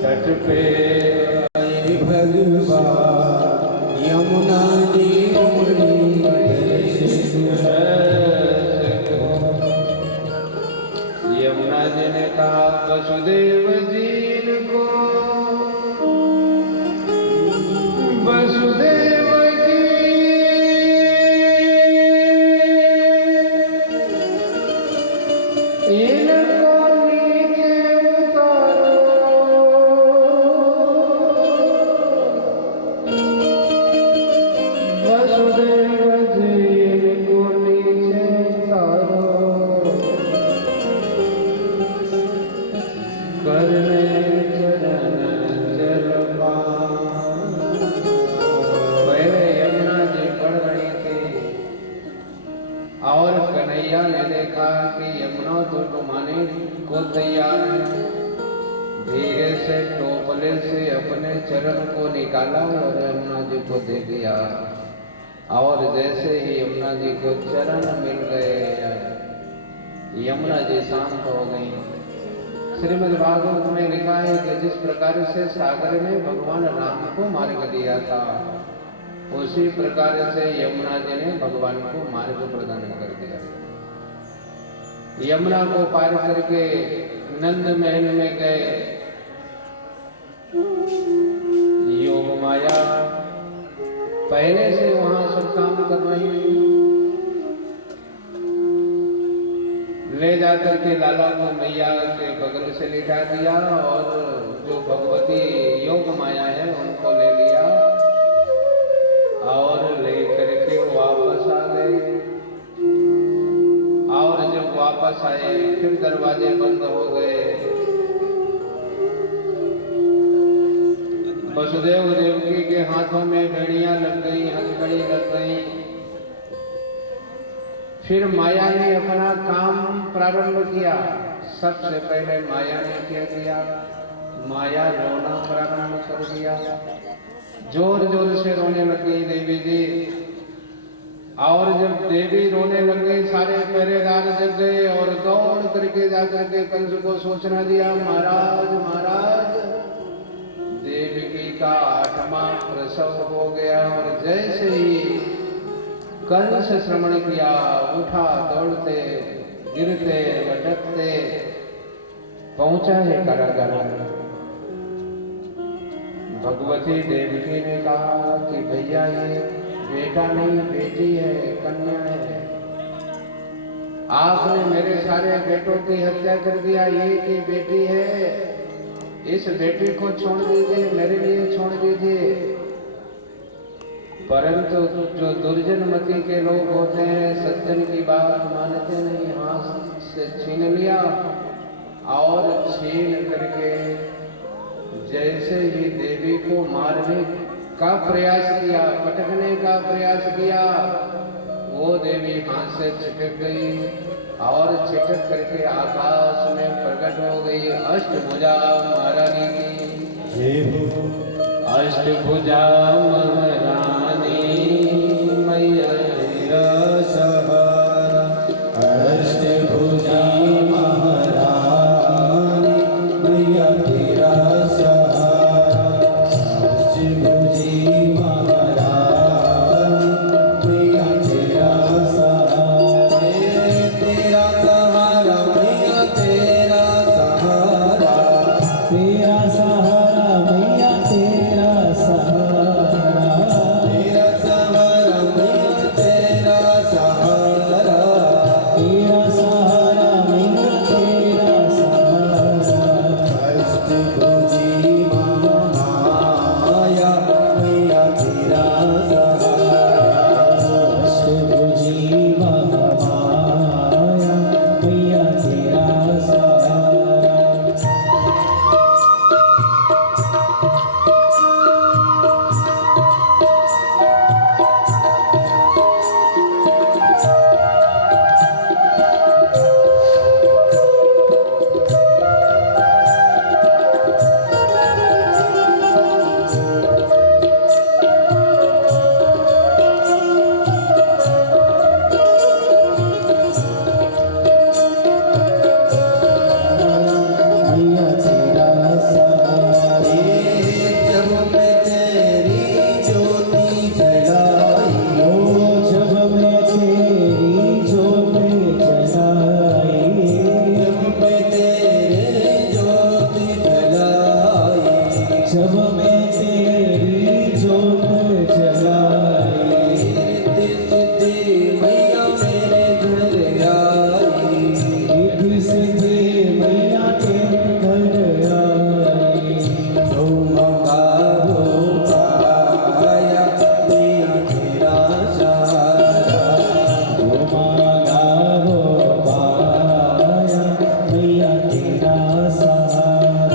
तट पे भगवान यमुना जी यमुना जी ने कहा वसुदेव जी को, वसुदेव जी इनको नीचे उतारो, वसुदेव जी इनको नीचे उतारो, करने चरण जल पान। पहले यमुना जी पढ़ रही थी और कन्हैया ने देखा कि यमुना तो डुबाने को तैयार है। धीरे से टोपले से अपने चरण को निकाला और यमुना जी को दे दिया और जैसे ही यमुना जी को चरण मिल गए यमुना जी शांत हो गई। श्रीमद् भागवत में लिखा है कि जिस प्रकार से सागर ने भगवान राम को मार्ग दिया था उसी प्रकार से यमुना जी ने भगवान को मार्ग प्रदान कर दिया। यमुना को पार करके नंद महल में गए। योग माया पहले से वहां सब काम कर रही थी। ले जाकर के लाला को मैया के बगल से लिटा दिया और जो भगवती योग माया है उनको ले लिया और लेकर के वापस आ गए। और जब वापस आए फिर दरवाजे बंद हो गए। वसुदेव देवकी के हाथों में बेड़ियां लग गई, हथकड़ी लग गई। फिर माया ने अपना काम प्रारंभ किया। सबसे पहले माया ने क्या किया? माया रोना प्रारंभ कर दिया। जोर जोर से रोने लग गई देवी जी। और जब देवी रोने लग गई सारे पहरेदार जग गए और दौड़ करके जाकर के कंस को सूचना दिया, महाराज महाराज देवकी का 8वां प्रसव हो गया। और जैसे ही कंस श्रवण किया उठा, दौड़ते गिरते लटकते पहुंचा है कारागार। भगवती देवकी ने कहा कि भैया ये बेटा नहीं बेटी है, कन्या है। आपने मेरे सारे बेटों की हत्या कर दिया, ये की बेटी है, इस बेटी को छोड़ दीजिए, मेरे लिए छोड़ दीजिए। परंतु जो दुर्जन मति के लोग होते हैं सज्जन की बात मानते नहीं, हाथ से छीन लिया और छीन करके जैसे ही देवी को मारने का प्रयास किया, पटकने का प्रयास किया, वो देवी हाथ से छिटक गई और छिटक करके आकाश में प्रकट हो गई। अष्टभुजा महारानी की अष्टभुजा महारानी मैया तेरा सहारा, अष्टभुजा महारानी मैया तेरा सहारा, अष्टभुजी महारानी मैया तेरा सहारा, तेरा सहारा मैया तेरा सहारा, तेरा सहारा मैया तेरा सहारा, तेरा सहारा मैया तेरा सहारा, तेरा सहारा मैया तेरा सहारा, अष्टभुजी महामाया मैया तेरा सहारा, अष्टभुजी महामाया मैया तेरा सहारा। मैया तेरा सहारा, जब मैं तेरी ज्योति जलाई, ओ जब मैं तेरी ज्योत जलाई, जब मैं तेरे ज्योति जलाई, जब मैं तेरी ज्योत जलाई, रिद्धि सिद्धि मैया मेरे घर आई, रिद्धि सिद्धि मैया के घर आई, जो मंगा वो पाया मैया तेरा सहारा, जो मांगा वो पाया मैया तेरा सहारा।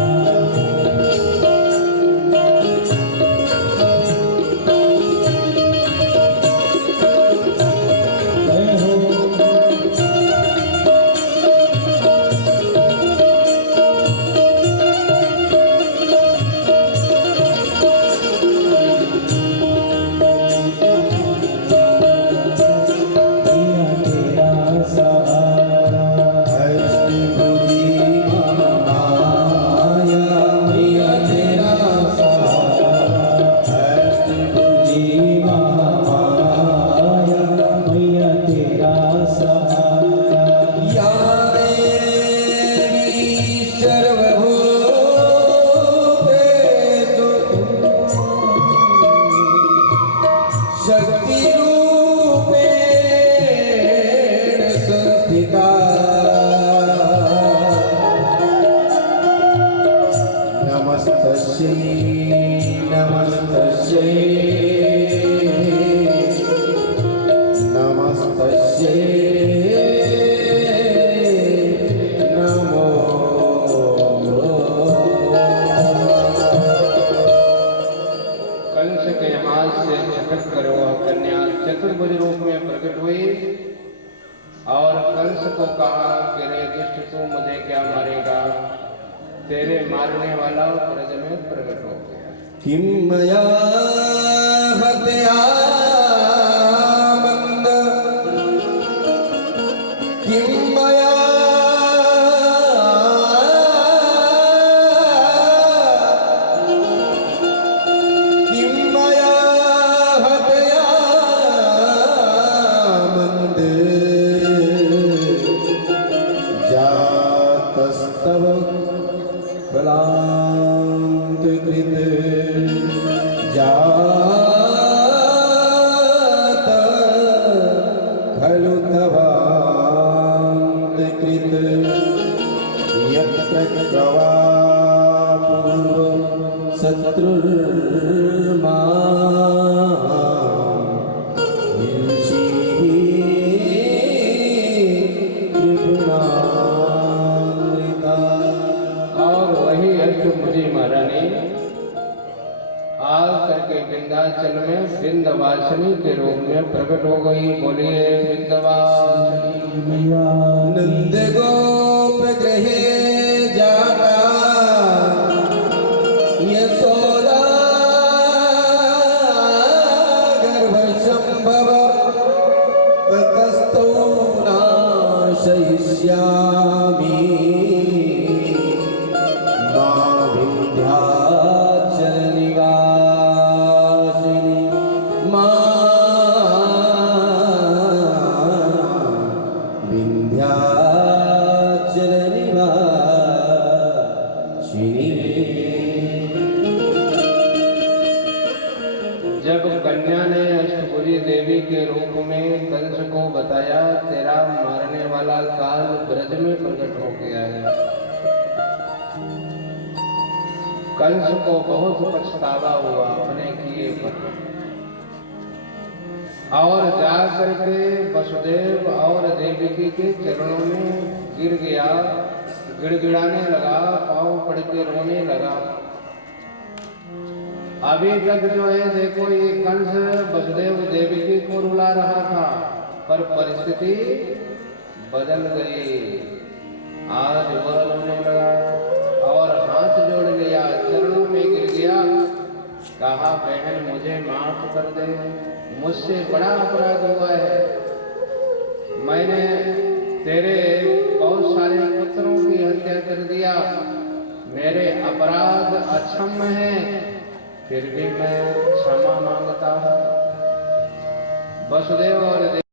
जय हो मैया तेरा सहारा, अष्टभुजी महामाया मैया तेरा सहारा, अष्टभुजी महामाया मैया तेरा सहारा। या देवी सर्वभूतेषु शक्तिरूपेण संस्थिता, नमस्तस्यै नमस्तस्यै नमस्तस्यै नमो कंस के हाथ से झटक कर वह कन्या चतुर्भुज रूप में प्रकट हुई और कंस को कहा कि रे दुष्ट तू मुझे क्या मारेगा, तेरे मारने वाला ब्रज में प्रकट हो गया। किं मया हत्या मंद, किं मया किं मया हत्या मंद, जातस्तव बलांत कृत जा और वही अष्टभुजी महारानी आग करके विंध्याचल में विंध्यवासिनी के रूप में प्रकट हो गई। बोलिए विंध्यवासिनी। नंद गोप गृहे जाता यशोदा गर्भ संभव ततस्तौ नाशयिष्यामि मां विंध्याचल निवासिनी विंध्याचल निवासिनी। जब कन्या ने अष्टभुजी देवी के रूप में कंस को बताया, तेरा मारने वाला काल ब्रज में प्रकट हो गया है। कंस को बहुत पछतावा हुआ अपने किए पर, और जा करके वसुदेव और देवकी के चरणों में गिर गया, गिड़गिड़ाने लगा, पांव पड़ के रोने लगा। अभी तक जो है देखो ये कंस वसुदेव देवकी को रुला रहा था, पर परिस्थिति बदल गई। आज वह रोने लगा और हाथ जोड़ लिया, चरणों में गिर गया, कहा बहन मुझे माफ कर दे, मुझसे बड़ा अपराध हुआ है। मैंने तेरे बहुत सारे पुत्रों की हत्या कर दिया, मेरे अपराध अक्षम्य हैं, फिर भी मैं क्षमा मांगता हूँ। वसुदेव और